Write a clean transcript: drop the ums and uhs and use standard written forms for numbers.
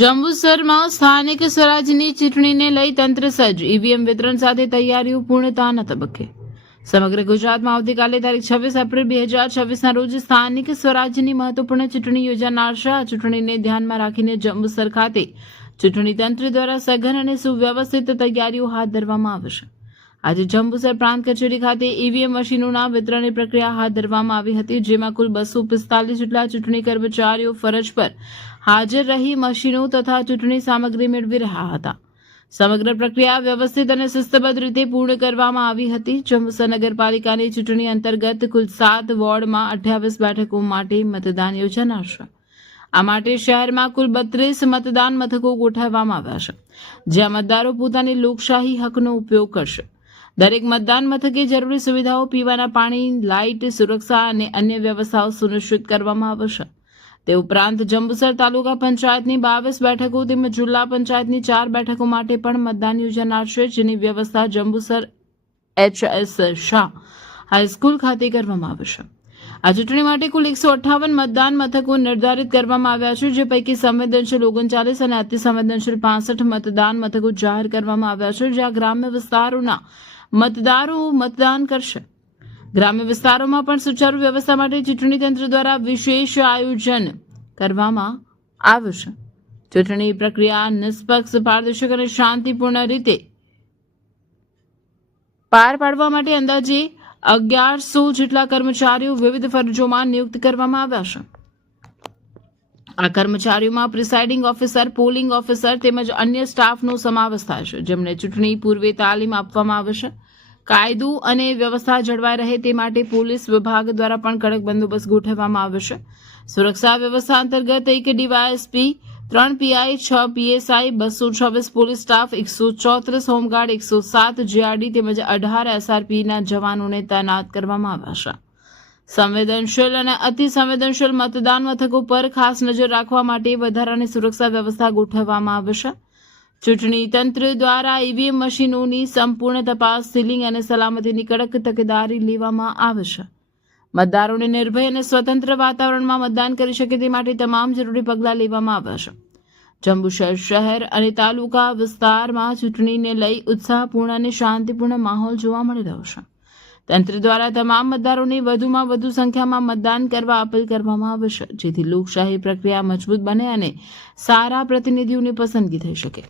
જંબુસરમાં સ્થાનિક સ્વરાજની ચૂંટણીને લઈ તંત્ર સજ્જ, ઈવીએમ વિતરણ સાથે તૈયારીઓ પૂર્ણતાના તબક્કે. સમગ્ર ગુજરાતમાં આવતીકાલે તારીખ 26 એપ્રિલ 2026ના રોજ સ્થાનિક સ્વરાજ્યની મહત્વપૂર્ણ ચૂંટણી યોજાનાર છે. આ ચૂંટણીને ધ્યાનમાં રાખીને જંબુસર ખાતે ચૂંટણી તંત્ર દ્વારા સઘન અને સુવ્યવસ્થિત તૈયારીઓ હાથ ધરવામાં આવશે. આજે જંબુસર પ્રાંત કચેરી ખાતે ઈવીએમ મશીનોના વિતરણની પ્રક્રિયા હાથ ધરવામાં આવી હતી, જેમાં કુલ 245 જેટલા ચૂંટણી કર્મચારીઓ ફરજ પર હાજર રહી મશીનો તથા ચૂંટણી સામગ્રી મેળવી રહ્યા હતા. સમગ્ર પ્રક્રિયા વ્યવસ્થિત અને શિસ્તબદ્ધ રીતે પૂર્ણ કરવામાં આવી હતી. જંબુસર નગરપાલિકાની ચૂંટણી અંતર્ગત કુલ 7 વોર્ડમાં 28 બેઠકો માટે મતદાન યોજાનાર છે. આ માટે શહેરમાં કુલ 32 મતદાન મથકો ગોઠવવામાં આવ્યા છે, જ્યાં મતદારો પોતાની લોકશાહી હકનો ઉપયોગ કરશે. દરેક મતદાન મથકે જરૂરી સુવિધાઓ, પીવાના પાણી, લાઇટ, સુરક્ષા અને અન્ય વ્યવસ્થાઓ સુનિશ્ચિત કરવામાં આવશે. તે ઉપરાંત જંબુસર તાલુકા પંચાયતની 22 બેઠકો તેમજ જિલ્લા પંચાયતની 4 બેઠકો માટે પણ મતદાન યોજાનાર છે, જેની વ્યવસ્થા જંબુસર HS શાહ હાઈસ્કૂલ ખાતે કરવામાં આવશે. આ ચૂંટણી માટે કુલ 158 મતદાન મથકો નિર્ધારિત કરવામાં આવ્યા છે, જે પૈકી સંવેદનશીલ 39 અને અતિ સંવેદનશીલ 65 મતદાન મથકો જાહેર કરવામાં આવ્યા છે, જ્યાં ગ્રામ્ય વિસ્તારોના મતદારો મતદાન કરશે. ગ્રામ્ય વિસ્તારોમાં પણ સુચારુ વ્યવસ્થા માટે ચૂંટણી તંત્ર દ્વારા વિશેષ આયોજન કરવામાં આવશે. ચૂંટણી પ્રક્રિયા નિષ્પક્ષ, પારદર્શક અને શાંતિપૂર્ણ રીતે પાર પાડવા માટે અંદાજે 1100 જેટલા કર્મચારીઓ વિવિધ ફરજોમાં નિયુક્ત કરવામાં આવ્યા છે. આ કર્મચારીઓમાં પ્રિસાઇડિંગ ઓફિસર, પોલિંગ ઓફિસર તેમજ અન્ય સ્ટાફનો સમાવેશ થાય છે, જેમને ચૂંટણી પૂર્વે તાલીમ આપવામાં આવશે. કાયદો અને વ્યવસ્થા જળવાઈ રહે તે માટે પોલીસ વિભાગ દ્વારા પણ કડક બંદોબસ્ત ગોઠવવામાં આવશે. સુરક્ષા વ્યવસ્થા અંતર્ગત 1 DYSP, 3 PI, 6 PSI, 226 police staff, 134 home guard, 107 GRD તેમજ 18 એસઆરપીના જવાનોને તૈનાત કરવામાં આવ્યા છે. સંવેદનશીલ અને અતિ સંવેદનશીલ મતદાન મથકો પર ખાસ નજર રાખવા માટે વધારાની સુરક્ષા વ્યવસ્થા ગોઠવવામાં આવશે. ચૂંટણી તંત્ર દ્વારા ઈવીએમ મશીનોની સંપૂર્ણ તપાસ, સીલિંગ અને સલામતીની કડક તકેદારી લેવામાં આવશે. મતદારોને નિર્ભય અને સ્વતંત્ર વાતાવરણમાં મતદાન કરી શકે તે માટે તમામ જરૂરી પગલાં લેવામાં આવ્યા છે. જંબુસર શહેર અને તાલુકા વિસ્તારમાં ચૂંટણીને લઈ ઉત્સાહપૂર્ણ અને શાંતિપૂર્ણ માહોલ જોવા મળી રહ્યો છે. તંત્ર દ્વારા તમામ મતદારોને વધુમાં વધુ સંખ્યામાં મતદાન કરવા અપીલ કરવામાં આવશે, જેથી લોકશાહી પ્રક્રિયા મજબૂત બને અને સારા પ્રતિનિધિઓની પસંદગી થઈ શકે.